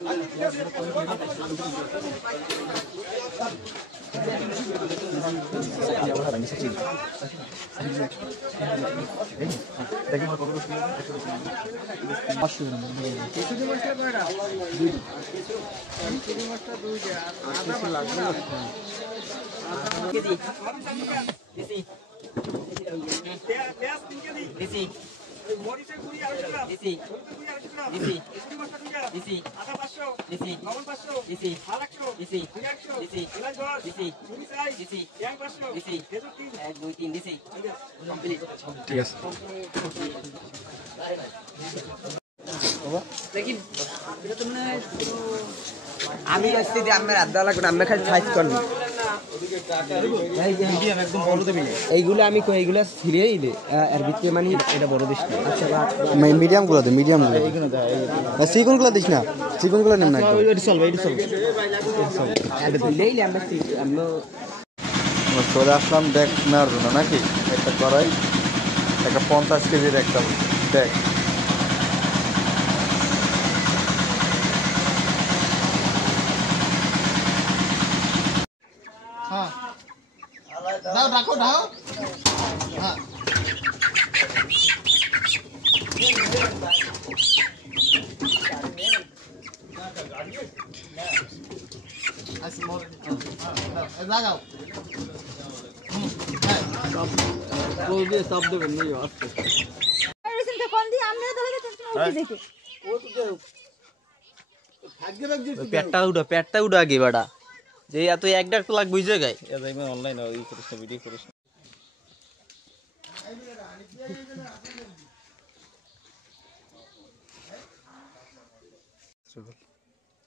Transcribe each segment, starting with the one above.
ঠিক আছে আমি আসছি যে আমার আদা লাগবে না, আমি খালি সাইজ করব মিডিয়াম একদম বড় দেবি এইগুলো আমি কই এইগুলো ছিড়েই দে এর ভিতরে মানে এটা বড় দিস না। আচ্ছা মিডিয়াম গুলো দে মিডিয়াম গুলো চিকন গুলো দিস না চিকন গুলো নেন না একদম এটা দিলেই আমরা চলে আসলাম ডেক নেওয়ার জন্য নাকি একটা কড়াই একটা 50 কেজির একটা ডেক হ্যাঁ দাও ডাকো দাও হ্যাঁ আসি মোর লাগাও কোন দিয়ে সব দেবেন নিও আস্তে রিসেন্ট কোন দিয়ে আমনে ধরে গেছে উঠে দেখে ও তো দেও ভাগ্য ভাগ্য পেটটা উড়া আগে বাড়া যে এত এক ডাক তো লাগবে বুঝে গায় অনলাইন ই করিস না ভিডিও করিস না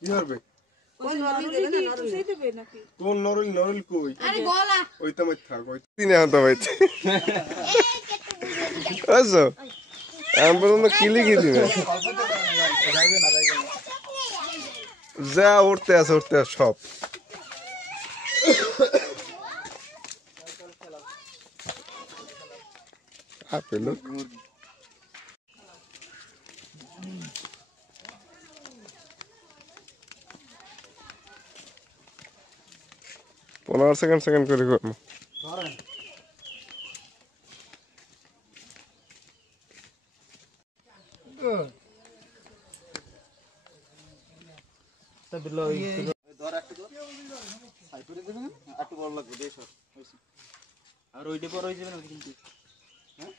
কি হবে কোন নরলি দেবে না নরলি দেবে নাকি কোন নরল কই আরে গলা ওই তো মত থাক ওই তিনে আনতে হইছে আচ্ছা আমি বললাম কিলি কি দিবে যা উঠতে আছে সব আপেল 15 সেকেন্ড করে করবো আর ওইটা পর হয়ে যাবে না কিন্তু হ্যাঁ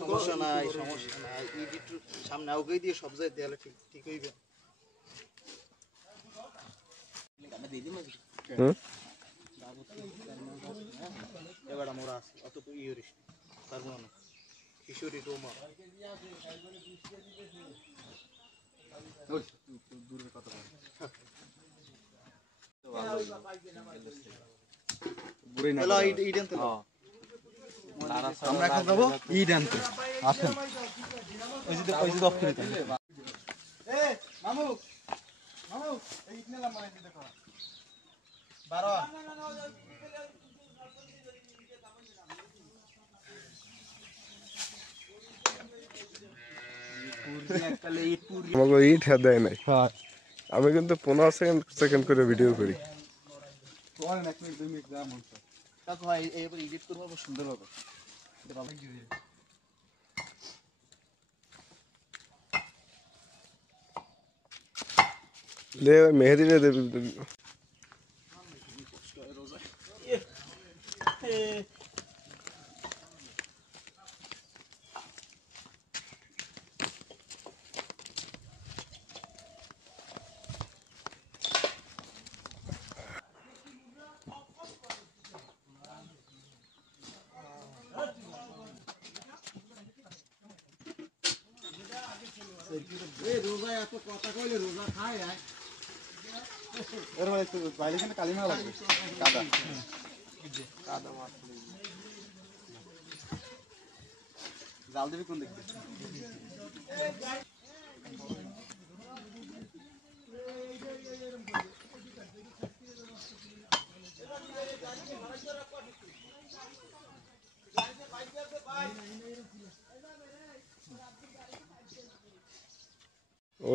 সমস্যা নাই সামনে আউকে দিয়ে সব জায়গায় দেয়ালে ঠিক হইবে এবার আমরা আছি অত তো ইউরিশ তার মানে কিশোরী রোমা দূরে কথা বল হ্যালো ইডেন তো আমরা এখন যাব ইডেন তো আসেন ওই যে অফ করে দেন এ মামু এই ইতনে লম্বা আছে দেখো 12 আমাকে ইট দেয় নাই আমি কিন্তু 15 সেকেন্ড করে ভিডিও করি সুন্দর হবে মেহেদি রোজা এত কথা কইলে রোজা খায় এর মানে বাইরে কিন্তু কালিমা লাগবে কাদা কাদা মাছ জাল দিবি কোন দেখতে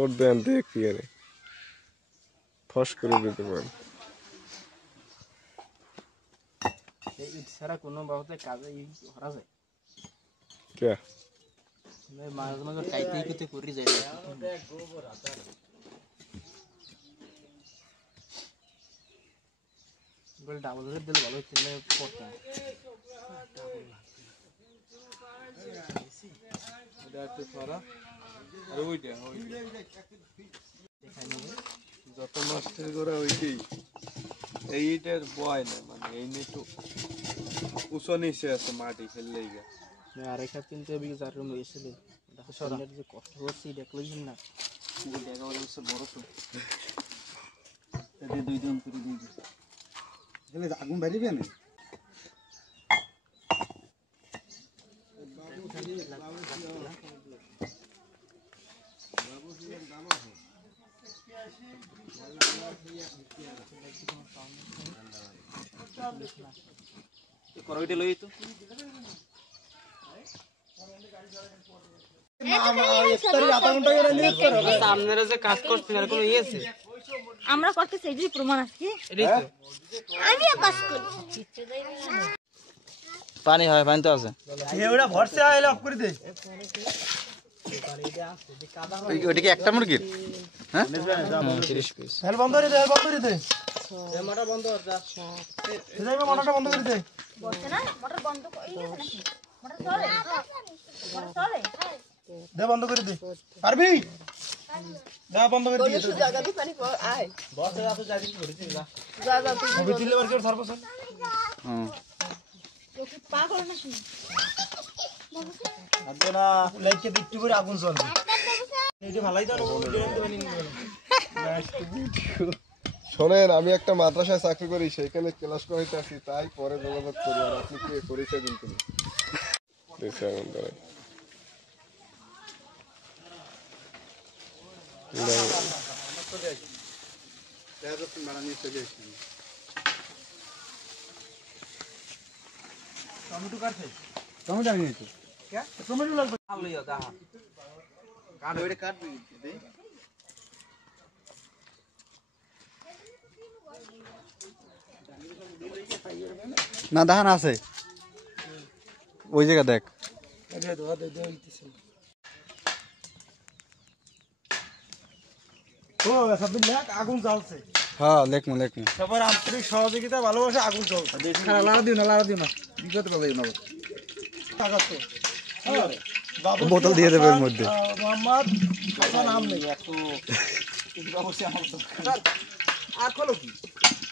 ওর দেন দেখি আরে ফস করে দিতে পারেন এই সারা কোনো বাবতে কাজে করা যায় কে মাঝে মাঝে খাইতেই করতে করি যায় বল ডাবল রেট দিলে ভালো হচ্ছে না পড়তে এটা একটু ছড়া আর ওইটা যত নষ্টের করে ওইটাই এইটার বয় না মানে এই নিয়ে একটু উঁচু নিচে আছে মাটি ফেললেই গা আরেক হাত কিন্তু এদিকে যার রুম এসেছিল দেখো সরার যে কষ্ট করছি দেখলেই না দেখা বলে বড় তো এতে দুই দিন করে দিয়ে গেলে আগুন বেরিয়ে না করইতে লই তো আপনারা যে কাজ করছেন আর কোনো ইয়ে আছে আমরা করতেছি এই যে প্রমাণ আছে এটাই তো আমিও কাজ করি পানি হয় পানি তো আছে ওটা ভরসা আইলে অফ করে দে ওইটা কি একটা মুরগির হ্যাঁ 30 পিস হেল বন্ধ করে দে হেল বন্ধ করে দে মোটা বন্ধ কর যা যাইবে মোটরটা বন্ধ করে দে বলছে না মোটর বন্ধ কই গেছে নাকি মোটর চলে মোটর চলে দে বন্ধ করে দে পারবি দা বন্ধ করে দে জায়গাতে পানি আয় বস যা তো যাবি ধরেছি যা যা যা তুই ছবি তুললে বার করে ধরবো হুম তোকে পাগল নাকি আজকে না লাইটকে একটু করে আগুন জ্বলবে এইটা ভালোই তো শোনেন আমি একটা মাদ্রাসায় চাকরি করি সেখানে ক্লাস করাইতে আসি তাই পরে যোগাযোগ করি আর আপনি কি পরিচয় দিন তুমি দেখছি এখন দাঁড়াই টমেটো কাটছে টমেটো আমি নিতে টমেটো লাগবে লইও দা কাট ওইটা কাটবি দে না ধান আছে ওই জায়গা দেখ ও সাবিন দেখ আগুন জ্বলছে হ্যাঁ লেখমু লেখমু সবার আন্তরিক সহযোগিতা ভালোবাসা আগুন জ্বলছে লাড়া দিও না বিগত পাবে না কাগজ তো বোতল দিয়ে দেবে এর মধ্যে মোহাম্মদ হাসান নাম নেই এত অবশ্যই আমার আর খোলো কি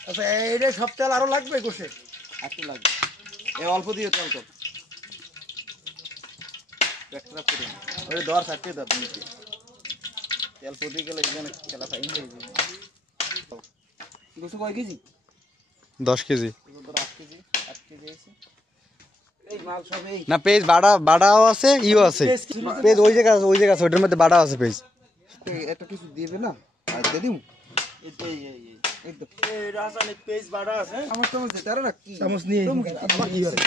আচ্ছা এইটা সব তেল আরো লাগবে গোশে একটু লাগবে এই অল্প দিয়ে তেল কর একটা করে ওই দর থাকতে দাও তুমি তেল পড়ে গেলে এখানে খেলা ফাইন হয়ে যাবে গোসু কয় কেজি 10 কেজি 8 কেজি 8 কেজি আছে এই মাল সব এই না পেজ বাড়াও আছে ইও আছে পেজ ওই জায়গা আছে ওইটার মধ্যে বাড়া আছে পেজ একটা কিছু দিবে না আর দিয়ে দিমু এই একদম এই রাসায়নিক পেজ বাড়া আছে চামচ চামচ দে তারা না কি চামচ নিয়ে আবার কি হবে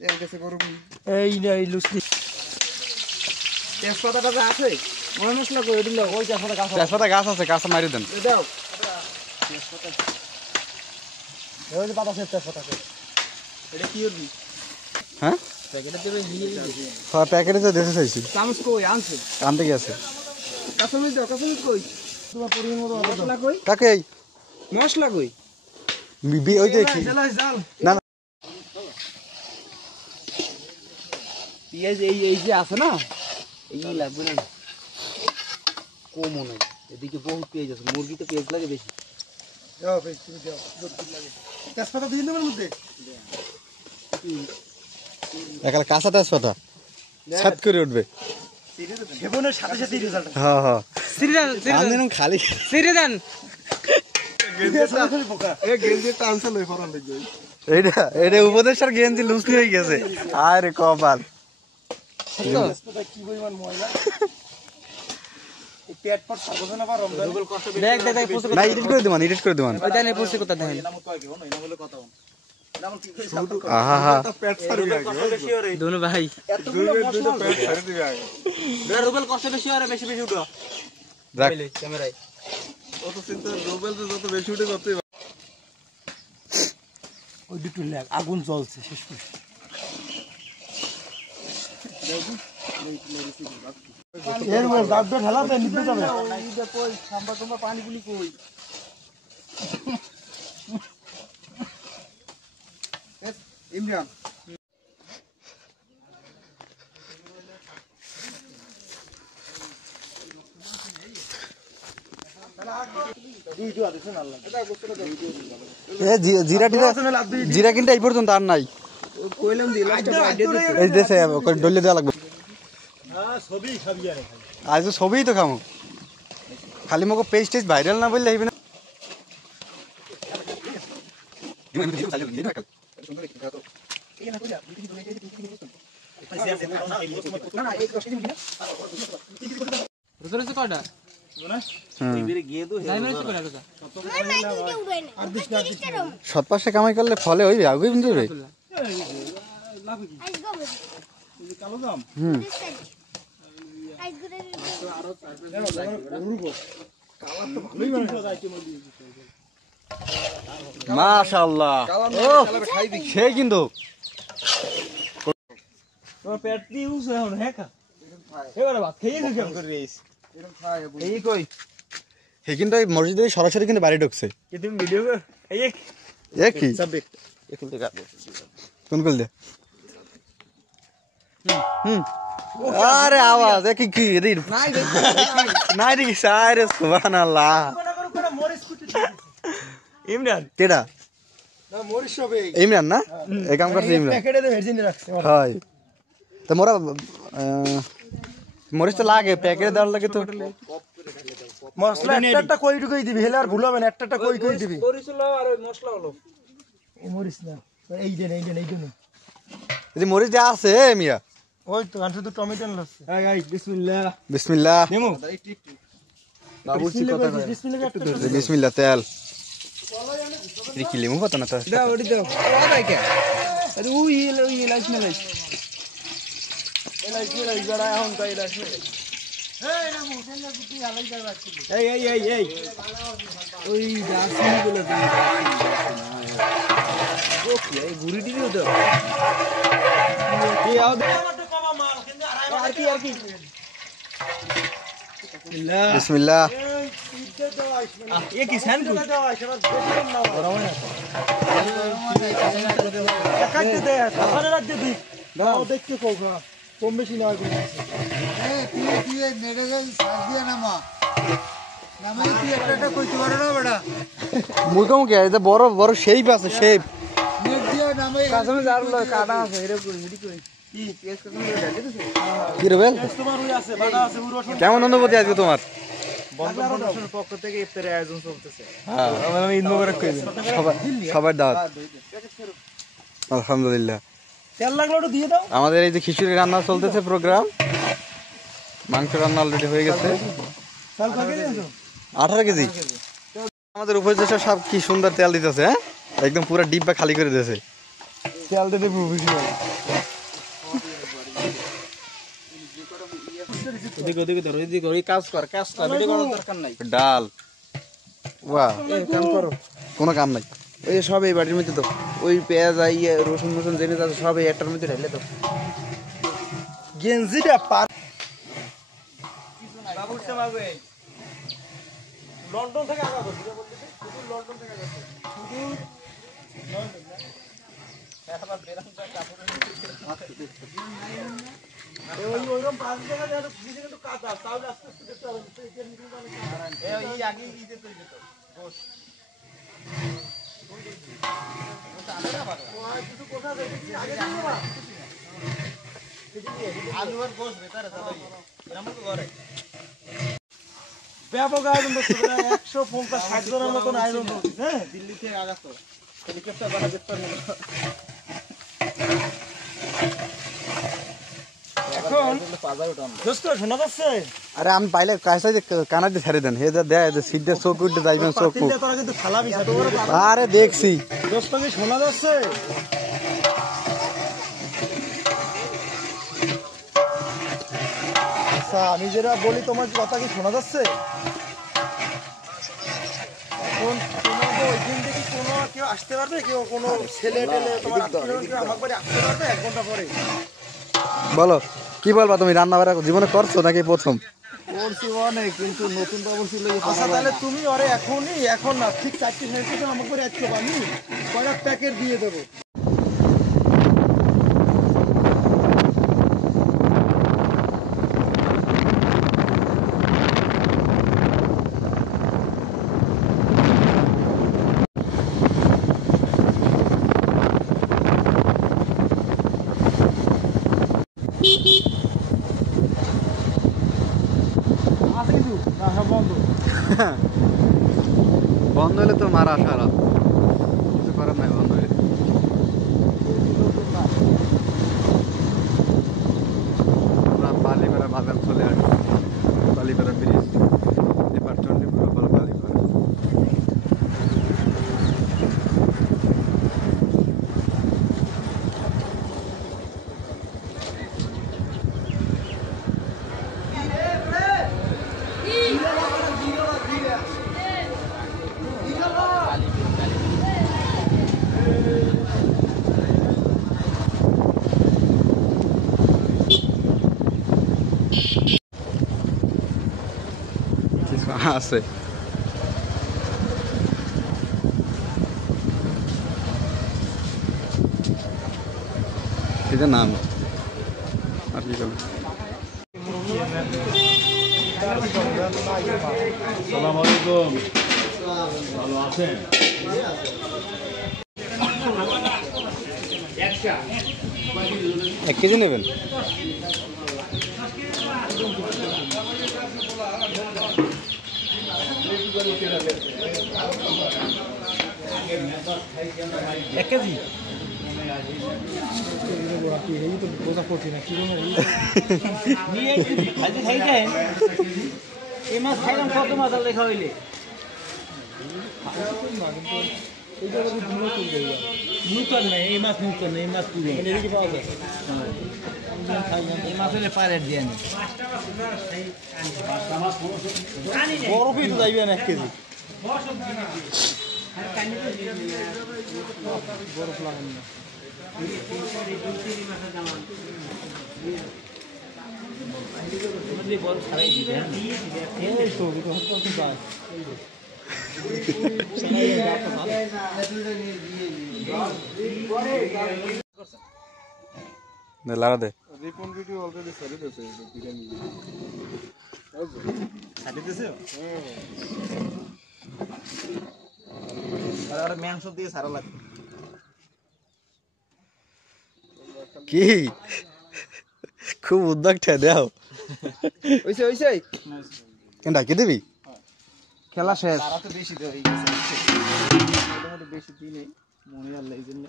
তেল গেছে গরম এই না এই লুচি তেজপাতাটা যে আছে মনে মশলা করে দিল ওই তেজপাতা গাছ তেজপাতা গাছ আছে গাছ মারি দেন দাও তেজপাতা ওই যে পাতা তেজপাতা এটা কি করবি হ্যাঁ প্যাকেটে দেবে নিয়ে হ্যাঁ প্যাকেটে তো দিতে চাইছি চামচ কই আনছে আনতে গেছে কাঁচামরিচ দাও কাঁচামরিচ কই তোমার পরিমাণ মতো মশলা কই কাকে মশলা কই ওই যে কি জাল না না পেঁয়াজ এই যে আছে না এই লাগবে না কমও নাই এদিকে বহুত পেঁয়াজ আছে মুরগিতে পেঁয়াজ লাগে বেশি দাও পেজ তুমি দাও দুধ লাগে তেজপাতা দিয়ে দেবেন মধ্যে একালে কাঁচা তেজপাতা ছাত করে উঠবে হেবনের সাথে সাথে রেজাল্ট হ্যাঁ হ্যাঁ সিরিয়াল আমি খালি সিরিয়াল এটা উপদেশের গেঞ্জি লুসলি হয়ে গেছে আরে কপাল কি পরিমাণ ময়লা পেট পট সাবধানে বা রমজান দেখ দেখ দেখ পোস্ট না এডিট করে দিবেন ওই জানে পোস্ট করতে দেখেন আহা হা দোনো ভাই এতগুলো মশলা রুবেল কষ্ট বেশি আর বেশি বেশি উঠো যাক ক্যামেরায় কত চিন্তা রুবেল তো যত বেশি উঠে ততই ভালো। ওই দুটো লেগ আগুন জ্বলছে শেষ করে এর মধ্যে দাঁত ঢালা দেয় নিতে যাবে কই সাম্বা তোমার পানি পুলি কই ইমরান জিরা কিন্তু এই পর্যন্ত আর নাই এই দেশে ডলে দেওয়া লাগবে আজ তো ছবিই তো খামো খালি মোকে পেজ টেজ ভাইরাল না বললে হইবে না কয়টা সৎ পাশে কামাই করলে ফলে হইবে আগে কিন্তু মাশাআল্লাহ সেই কিন্তু তোমার পেট দিয়ে উঠছে এখন হ্যাঁ খা এবারে ভাত খেয়ে গেছে আমি করে রেস এই কই হে কিন্তু এই মসজিদে সরাসরি কিন্তু বাড়ি ঢুকছে কি তুমি ভিডিও এই এ কি সাবজেক্ট কোন কল দে আরে আওয়াজ এ কি কি রে নাই রে সাইরে সুবহানাল্লাহ ইমরান কেডা না মরিস হবে ইমরান না এই কাম করছে ইমরান প্যাকেটে ভেজিনে রাখছে হয় তো মোরা মরিচ তো লাগে প্যাকেটে দেওয়ার লাগে তো মশলা একটা কই ঢুকাই দিবি হেলে আর ভুল হবে না একটা কই কই দিবি মরিচ আর ওই মশলা হলো ও মরিচ না এই দেন যদি মরিচ দেওয়া আছে মিয়া ওই তো আর শুধু টমেটো লাগছে এই বিসমিল্লাহ বিসমিল্লাহ নেমু বাবুর্চি কথা কয় বিসমিল্লাহ বিসমিল্লাহ তেল এই কি লেমু পাতা না তো দাও ওটি দাও আরে কে আরে ওই লাইট না লাইট এই জড়া এখন কই রাখছে এই ওই জাসমিন গুলো তুমি ওকে এই গুড়ি দিও তো কি আও আর কি বিসমিল্লাহ এ কি স্যান কু কাটতে দে তাহলে রাখ দে দি দাও দেখতে কোগা কম বেশি না হবে মুখম কে এটা বড় বড় শেপ আছে শেপ কাজমে জার লো কাটা আছে এরে কই হেডি কই কি পেস কত করে ডালে তো কি রে বেল তোমার ওই আছে বাটা আছে পুরো কেমন অনুভূতি আজকে তোমার বন্ধুদের পক্ষ থেকে ইফতারের আয়োজন চলতেছে হ্যাঁ আমি ইন মোবারক কই সবার দাওয়াত আলহামদুলিল্লাহ তেল লাগলো একটু দিয়ে দাও আমাদের এই যে খিচুড়ি রান্না চলতেছে প্রোগ্রাম মাংস রান্না অলরেডি হয়ে গেছে চাল খাকে দিছো 18 কেজি আমাদের উপদেষ্টা সব কি সুন্দর তেল দিতেছে হ্যাঁ একদম পুরো ডিব্বা খালি করে দিয়েছে তেল দিতে প্রফেশনাল ওদিকে ধরো এদিকে ওই কাজ কর ভিডিও করার দরকার নাই ডাল বাহ এই কাম করো কোনো কাম নাই ওই সব এই বাটির মধ্যে তো ওই পেঁয়াজ আই রসুন মসুন জেনে আছে সব এই একটার মধ্যে ঢেলে তো গেঞ্জিটা পার বাবুরতে মাগবে লন্ডন থেকে আগা করছি বলতেছি শুধু লন্ডন থেকে আগা করছি শুধু লন্ডন না একবার বেরামটা কাপড়ের ওই ওইরকম পাঁচ টাকা দেওয়ার দিকে কিন্তু কাটা তাহলে আস্তে আস্তে দেখতে হবে এই নিচে মানে এই আগে ইতে তৈরি যেত গোশ ব্যাপক আয়োজন করছে 150-60 জনের মতন আয়োজন করছে হ্যাঁ দিল্লি থেকে আগাত হেলিকপ্টার বানা যেতে এখন দোস্ত শোনা যাচ্ছে আরে আমি পাইলে কাছে কানা দিয়ে ছেড়ে দেন হে দেয় সিদ্ধে চোখ উঠতে যাইবেন চোখ তোরা কিন্তু ফালাবি আরে দেখছি দোস্ত কি শোনা যাচ্ছে আচ্ছা আমি যেটা বলি তোমার কথা কি শোনা যাচ্ছে? এখন তোমাকে ওই দিন থেকে কোনো কেউ আসতে পারবে, কেউ কোনো ছেলে টেলে তোমার আত্মীয় কেউ আমার বাড়ি আসতে পারবে 1 ঘন্টা পরে? বলো কি বলবা তুমি, রান্না বাড়া জীবনে করছো নাকি প্রথম? করছি অনেক, কিন্তু নতুন বাবু ছিল আচ্ছা তাহলে তুমি ওরে এখনই, এখন না ঠিক 4টে 5:30 আমার করে আসছো, আমি কয়টা প্যাকেট দিয়ে দেবো। আছে কিছু না, সব বন্ধ। বন্ধ হলে তো মারা সারা কিছু করার নাই, বন্ধ হলে আমরা বালিপাড়া বাজার চলে আসি। বালিপাড়া ব্রিজ এবার চন্ডীপুর বালিপাড়া। কিছু আছে এটা নাম আর কি করবো। আসসালামু আলাইকুম, ভালো আছেন? 1 কেজি নেবেন? এক কেজি এই তো বোঝা করছি না কি রকমের এই মাছ খাইলাম, কত মাছ আর লেখা হইলে নূতন নেই, এই মাছ নূতন নেই, এই মাছ পুরো এদিকে পাওয়া যায়। এই মাছ হলে পায়ের দিয়ে আনি। বরফই তো যাইবে না 1 কেজি। বরফ লাগান না। এই তো এটা হচ্ছে গাছ। লাগা দে রিপন ভিডিও অলরেডি সারি দিয়েছে বিরিয়ানি কাটি দিছে? আর মাংস দিয়ে সারা লাগে। কি খুব উদ্যোগটা দাও। ওইসে ওইসে কেন ডাকি দিবি? খেলা শেষ। তারা তো বেশি দেয় এই গেছে। মোটামুটি বেশি দিই নেই মনে আর এই জন্য।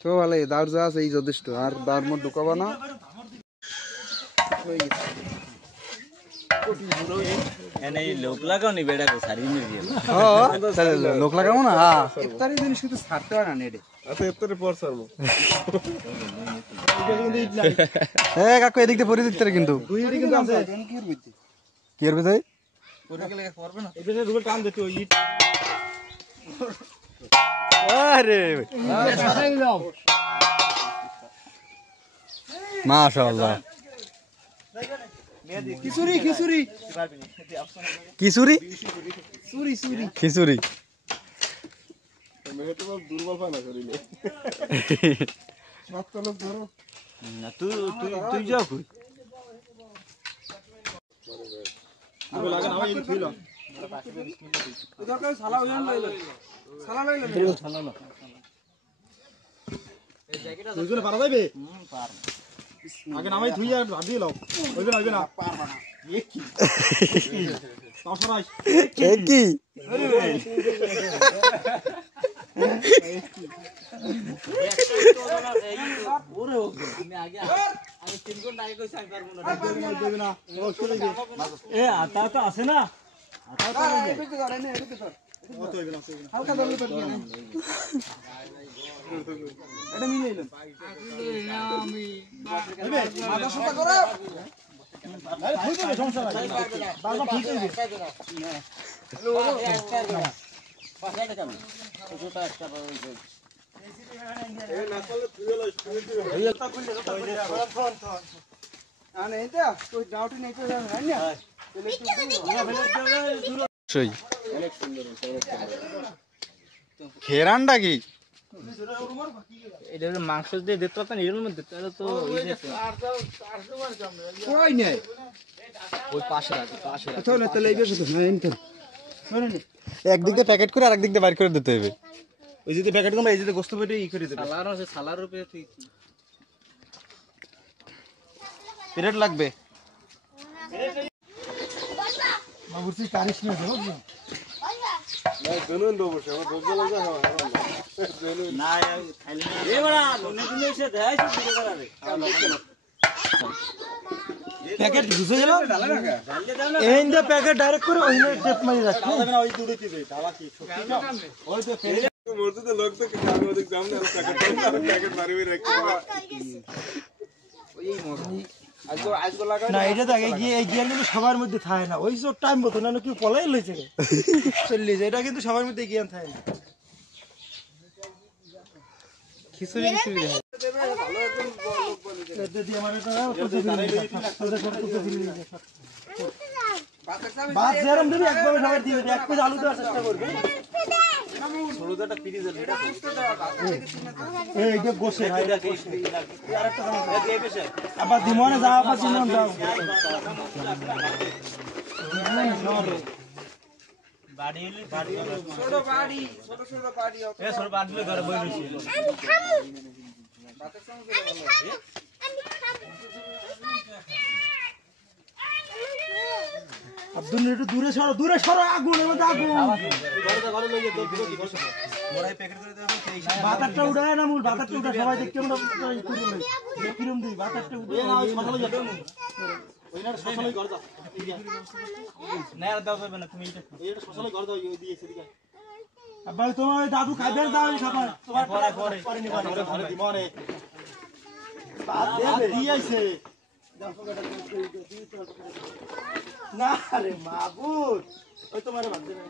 তো ভালো, দাঁড় যা আছে এই যথেষ্ট, আর দাঁড় মধ্যে ঢুকাবো না। লোক লাগাও নি বেড়া সারি লোক লাগাবো না। ইফতারি জিনিস কিন্তু ছাড়তে হয় না নেটে। আচ্ছা এতরে পর সারমু কাকু এদিক দিয়ে পরি দিতে কিন্তু দুই দিকে কিন্তু আছে। কি করবে তাই? পরে গেলে পারবে না। এই পেছনে রুবেল টান দিতে ওই ইট। আরে মাশাআল্লাহ, খিচুড়ি খিচুড়ি কিশোরী চুরি চুরি খিচুড়ি। মেহেতে বল দুর্বল পানা করিলে মাত্র লোক ধরো না। তুই তুই তুই যাও কই? রুবেল আগে নাও এই থইলো। দরকার সালা হইন লইলো। সালা লইলো। সালা লো। এই জায়গাটা দুজনে পারা যাবে? পার। আগে নামাই থুই আর ভাত দিয়ে লাও। হইবে না হইবে না। পারবা না। এ কি? তাছাড়া এ কি? এ আতা তো আছে না? হালকা দলে তো দিয়ে না। এটা মিলে এলো। আমি মাথা সোজা করো। খেরানটা কি এটা মাংস দিয়ে দিতে পারতেন এর মধ্যে তাহলে তো কই নেই ওই পাশে রাখি তাহলে এই বেশ তো না এনতে একদিক দিয়ে প্যাকেট করে আরেক দিক দিয়ে বাইর করে দিতে হবে ওই যদি প্যাকেট করবে এই যদি গোস্ত পেটে ই করে দেবে সালার আছে সালার উপরে তুই পিরিয়ড লাগবে বাবুর্চি কারিশ না বুঝছো জেনুইন বাবু সে আমার বুঝতে লাগছে না খাইলে এ বড়া নুনে নুনে এসে দেখাইছ ভিডিও করারে প্যাকেট ঘুষে গেল এই ইন্দা প্যাকেট ডাইরেক্ট করে ওইনে টেপ মারি রাখো ওই দুটোতে দে দাবা কি সত্যি না ওই তো মরতে তো লোক তো কাম ওদিক সামনে প্যাকেট মারি রাখতে না এটা দেখ এই গিয়ার কিন্তু সবার মধ্যে থাকে না ওই সব টাইম মতো না কেউ পলাই লইছে রে চল্লিশ এটা কিন্তু সবার মধ্যে জ্ঞান থাকে না খিচুড়ি খিচুড়ি ভাত যেরকম দিবি একভাবে সবাই দিবে এক পিস আলু দেওয়ার চেষ্টা করবে এইটা গোসে আবার দিমনে যাও আবার দিমন যাও আব্দুল একটু দূরে সরো আগুন এর মধ্যে আগুন বাতারটা উড়ায় না মূল বাতারটা উঠা সবাই দেখতে আমরা কিরম দিই বাতারটা উঠে না ওই সকালে যাবে ওইনার সকালে ঘর যাও না আর দাও যাবে না তুমি এইটা সকালে ঘর যাও ওই দিয়ে সেদিকে আব্বা তোমার ওই দাদু খাইবে দাও এই সকাল তোমার পরে নিবা ঘরে দিমনে বাদ দেবে দিয়ে আইছে না রে মাবুদ ওই তোমার বাদ দেবে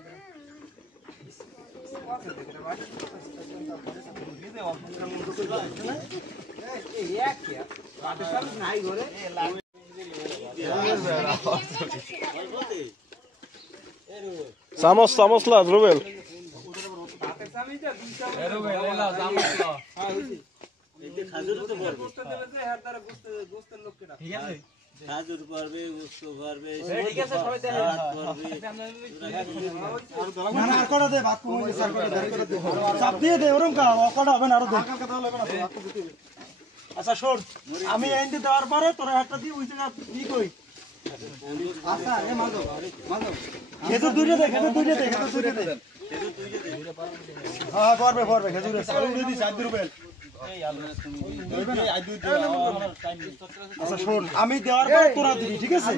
চামচ চামচ লা রুবেল খাজুর পারবে গোস্ত পারবে ঠিক আছে সবাই দেখে না না আর কটা দে ভাত কমে স্যার কটা দে চাপ দিয়ে দে ওরকম কা কটা হবে না আরো দে কথা হবে না আচ্ছা শোন আমি এন্ডে দেওয়ার পরে তোরা একটা দি ওই জায়গা দি কই আচ্ছা এ মাদো খেজুর দুইটা দে হ্যাঁ করবে খেজুর চালু উড়ে দি 4 রুপেল আচ্ছা শোন আমি দেওয়ার পর তোরা দিবি ঠিক আছে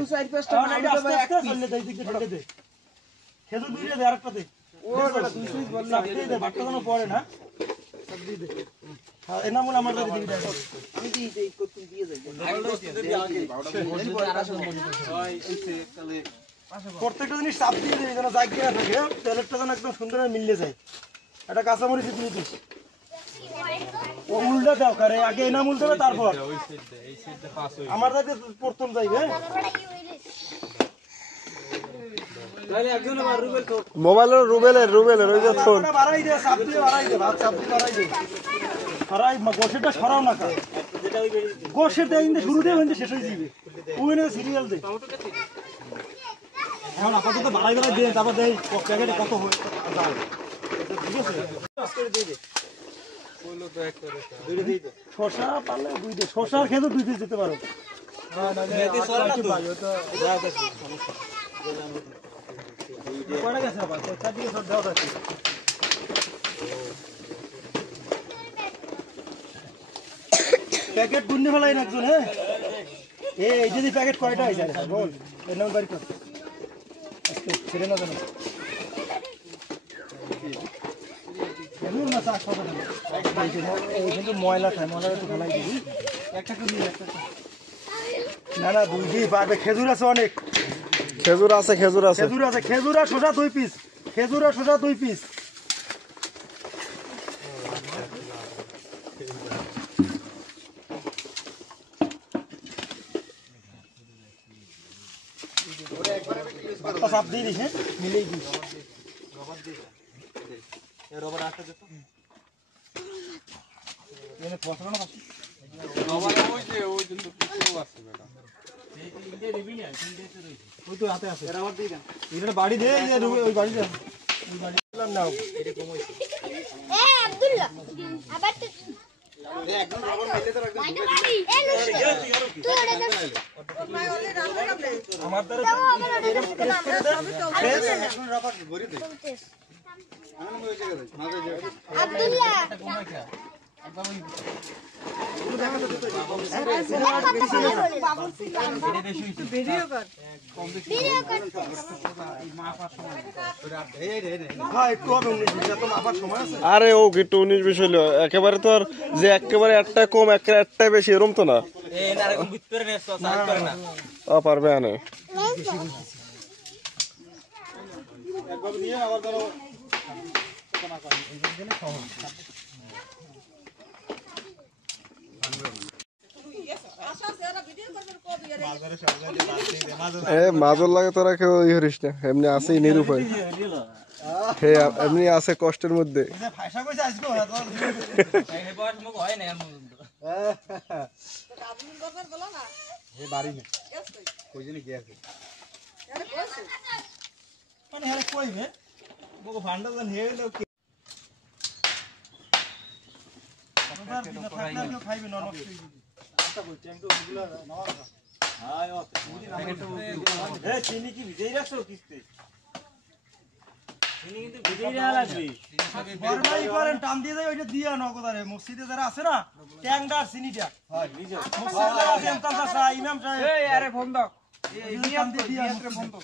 খেজুর দুইটা দে আরেকটা দে ভাতটা যেন পড়ে না এনামুল আমার দিবি প্রত্যেকটা জিনিস চাপ দিয়ে দিবি যেন জায়গা না থাকে তেলেরটা যেন একদম সুন্দর মিললে যায় একটা কাঁচামরিচ দিয়ে দিস ও উল্টা দাও করে আগে এনামুল দেবে তারপর আমার যাতে প্রথম যাইবে মোবাইলের রুবেলের ওই যে ফোন বাড়াই দে চাপ দিয়ে বাড়াই দে ভাত চাপ দিয়ে বাড়াই দে সরাই গোশেরটা সরাও না কার গোশের দেয় কিন্তু শুরু দিয়ে কিন্তু শেষ হয়ে যাবে ওই না সিরিয়াল দে এখন আপাতত বাড়াই দে তারপর দেই প্যাকেটে কত হয় দাও ঠিক আছে আজকে দিয়ে দে শশা পারলে দুই দে শশার খেতে দুই দিতে যেতে পারো প্যাকেট গুন্ডে ফেলাই না একজন হ্যাঁ এই যদি প্যাকেট কয়টা হয়েছে বল এর নাম বাড়ি কর ছেড়ে না জানো কিন্তু ময়লা খায় ময়লা একটু ফেলাই দিবি একটা না না দুই পারবে, খেজুর আছে অনেক, খেজুর আছে, খেজুর আছে। খেজুর আছে, খেজুর আর শসা 2 পিস, খেজুর আর শসা 2 পিস। চাপ দিয়ে দিস, হ্যাঁ মিলেই দিস। রবার আটটা দে তো। এনে ফসল না ওই তো হাতে আছে, এটা বাড়ি দে, ওই বাড়ি দে, ওই বাড়ি নাও। এ আব্দুল্লাহ আবার তো একদম রবার মিলে তো একদম আমার দ্বারা এখন রবার ভরি দে। আমি ওই জায়গায় যাই, মাঝে যাই। আব্দুল্লাহ ভিডিও কর হ্যাঁ একটু হবে 19 মিনিট, তো মাপার সময় আছে। আরে ও একটু 19-20 হইলো, একেবারে তো আর যে একেবারে একটা কম একটা বেশি এরম তো না। এই না এরকম ভিতরে নেস তো সাইড করে না। পারবে আনে। একবার নিয়ে আবার ধরো মাজর লাগে তোরা কেউ ই হরিস না, এমনি আছেই নিরুপায়। হে এমনি আছে কষ্টের মধ্যে। ফায়সা কইছে আজকে ওরা তো এই বয়স মুখ হয় না এমন। এ বাড়ি নে। কই জানি কে আছে। মানে আরে কইবে বগো ভান্ডা জান হে হলো কি আপনার বিনা থাকলে কেউ খাইবে না নষ্ট হয়ে যাবে। আচ্ছা বলছি আমি তো ওগুলা নাও না। হাই ও এ চিনি কি ভিজেই রাখছো কিস্তে? চিনি কিন্তু ভিজেই রাখা লাগবে। বরমাই করেন টান দিয়ে যায় ওইটা দিয়া নগদারে মসজিদে যারা আছে না ট্যাংডার চিনিটা হয় ভিজে মসজিদে যারা আছে এমতান সাহেব ইমাম সাহেব এই আরে ফোন দাও এই নিয়ম দিয়ে ফোন দাও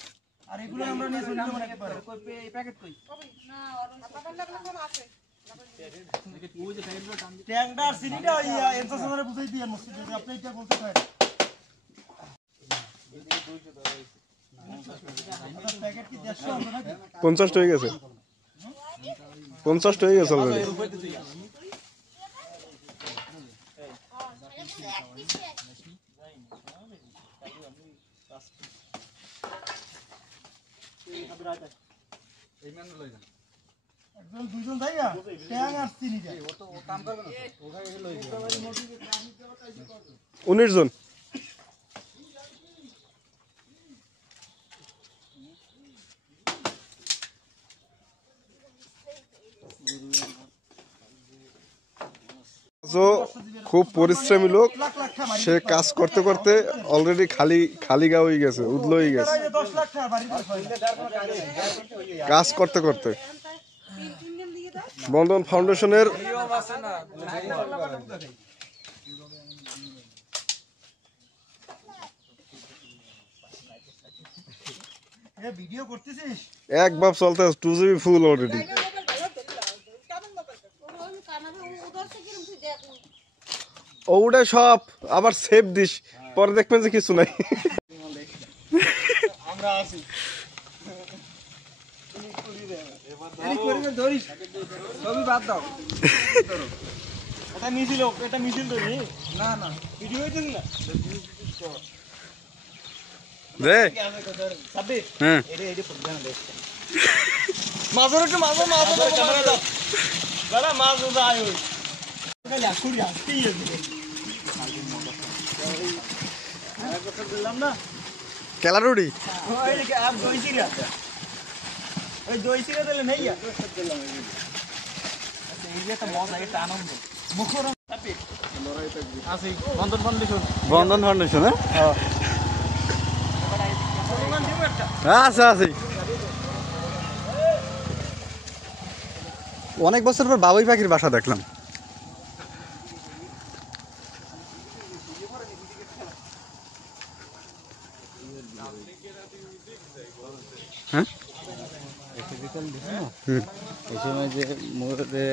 আর এগুলো আমরা নিয়ে চলে যাব একবার কই এই প্যাকেট কই না আপনাদের লাগলে কোন আছে ট্যাংডার চিনিটা ওই এমতান সাহেবরে বুঝাই দিয়ে মসজিদে আপনি এটা বলতে চান প্যাকেট কি 150 হবে নাকি 50 হয়ে গেছে, 50 হয়ে গেছে অলরেডি। একজন দুইজন যাইয়া ট্যাং আর চিনিটা ও তো কাম করবে না ওখানে লই যাবে 19 জন। খুব পরিশ্রমী লোক, সে কাজ করতে করতে অলরেডি খালি গা হয়ে গেছে, উদল হয়ে গেছে 10 লাখ টাকা বাড়ি কাজ করতে করতে। বন্ধন ফাউন্ডেশনের এ ভিডিও করতেছিস এক ভাব চলতে 2 GB ফুল অলরেডি। ওটা সব আবার সেভ দিস, পরে দেখবেন যে কিছু নাই। আমরা আছি ছবি বাদ দাও। এটা মিছিল তো না না ভিডিও হইতেছে না দে সাব্বির হ্যাঁ এটা প্রোগ্রাম দেখ মাঝে একটু মাঝে ক্যামেরা দাও দাদা মাছ যায় ওই খালি আসুরি আসতেই আছে আর কথা বললাম না ক্যালারুডি ওই আপ দইছিরা ওই দইছিরা দিলে নেই আচ্ছা এই যে একটা মজা একটা আনন্দ মুখর সাব্বির আসি বন্ধন ফাউন্ডেশন হ্যাঁ আচ্ছা আছি। অনেক বছর পর বাবুই পাখির বাসা দেখলাম। হ্যাঁ এই সময় যে মোড়ে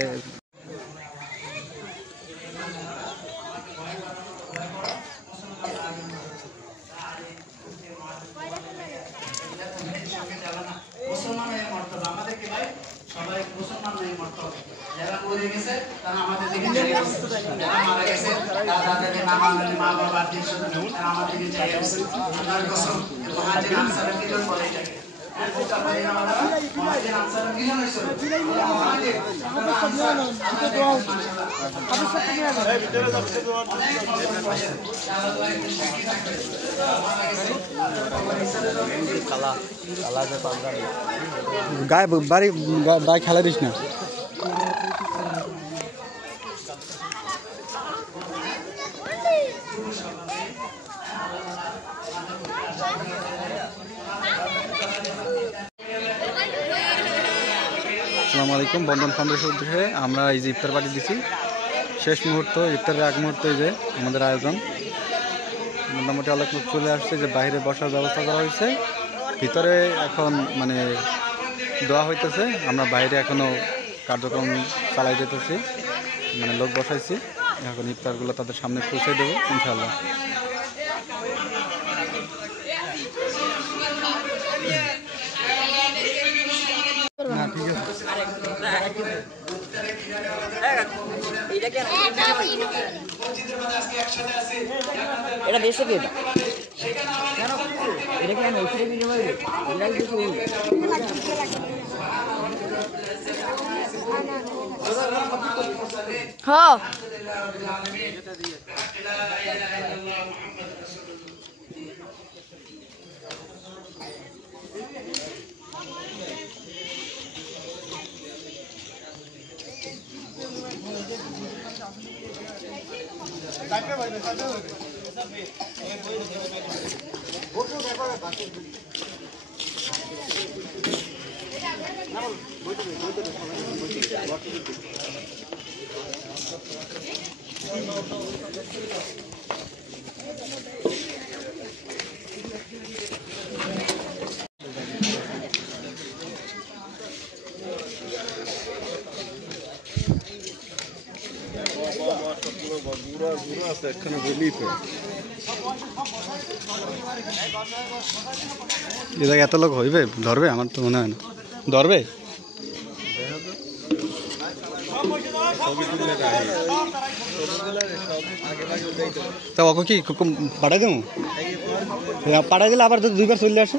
গেছে তারা আমাদের দিকে চেয়ে গেছে যারা মারা গেছে তাদেরকে নামানোর মা বাবার দিন শুধু তারা আমাদের দিকে চেয়ে গেছে আল্লাহর কসম মহাজির আনসারের কি জন্য বলে এটাকে মহাজির আনসারের কি জন্য ছিল মহাজির আনসার গায়ে বাড়ি গায়ে খেলা দিস না। আসসালামু আলাইকুম। বন্ধন ফাউন্ডেশন থেকে আমরা এই যে ইফতার পার্টি দিছি, শেষ মুহূর্ত ইফতারের আগ মুহূর্তে যে আমাদের আয়োজন মোটামুটি অনেক লোক চলে আসছে, যে বাইরে বসার ব্যবস্থা করা হয়েছে, ভিতরে এখন মানে দেওয়া হইতেছে, আমরা বাইরে এখনো কার্যক্রম চালাই যেতেছি, মানে লোক বসাইছি, এখন ইফতারগুলো তাদের সামনে পৌঁছে দেবো ইনশাআল্লাহ। না ঠিক আছে। এটা বেশি কি এটা কেন ওইটা কি যাবে এটা কিছু হ্যাঁ এ জায়গায় এত লোক হইবে, ধরবে? আমার তো মনে হয় না ধরবে। তা ওকে কি পাঠাই দেবো? পাঠাই দিলে আবার যদি দুইবার চলে আসে।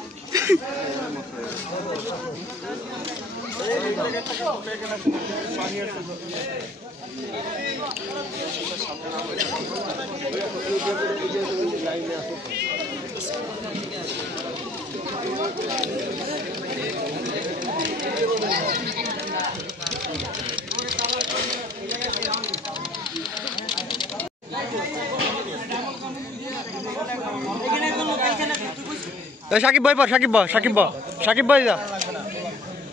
সাকিব ভাই পর, সাকিব ভাই, সাকিব ভাই, সাকিব ভাই যা,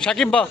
সাকিব ভাই।